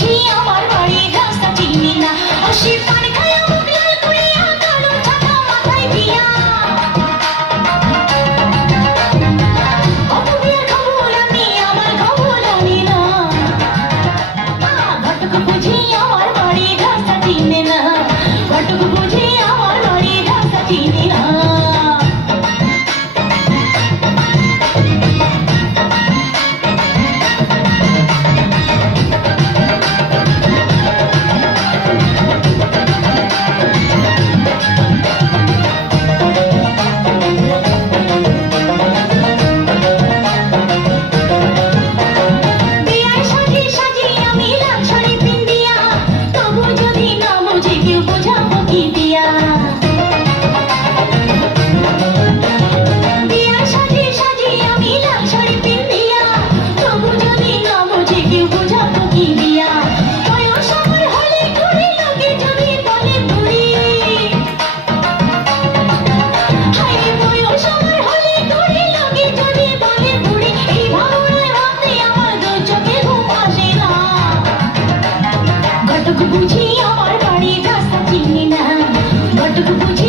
বুঝি আমার বাড়ির রাস্তা চিনি না, ও সে পান খায়া মুখ লাল করিয়া কালো ছাতা মাথায় দিয়া। অপবিয়ার খবর আমি আমার খবর আনি না, ঘটক বুঝি আমার বাড়ির রাস্তা চিনে না, ঘটক বুঝি আমার বাড়ির রাস্তা চিনি না। ঘটক বুঝি আমার বাড়ির রাস্তা চিনি না, ঘটক বুঝি